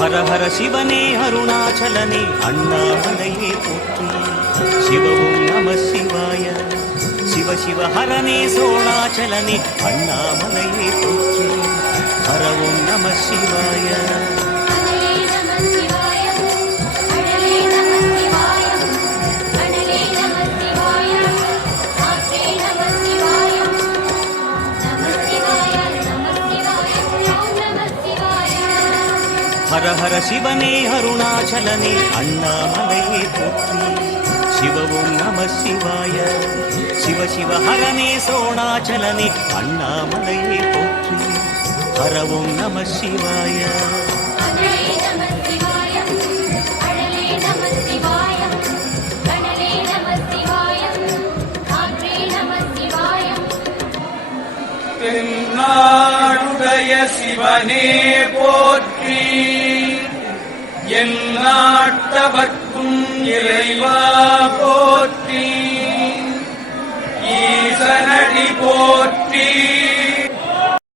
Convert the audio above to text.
ஹர ஹர சிவனே அருணாச்சலனே அண்ணாமலையே போற்றி. சிவவும் நம சிவாய. சிவ சிவ ஹரனே சோணாச்சலனே அண்ணாமலையே போற்றி. ஹரவும் நம சிவாய. ஹர ஹர சிவனே அருணாச்சலனே அண்ணாமலையே போற்றி. சிவவும் நம சிவாய. சிவ சிவ ஹரனே சோணாச்சலனே அண்ணாமலையே போற்றி. ஹரவும் நம சிவாய. தென்னாடுடைய சிவனே போற்றி. என் நாட்டவர்க்கும் இறைவா போற்றி. ஈசனடி போற்றி.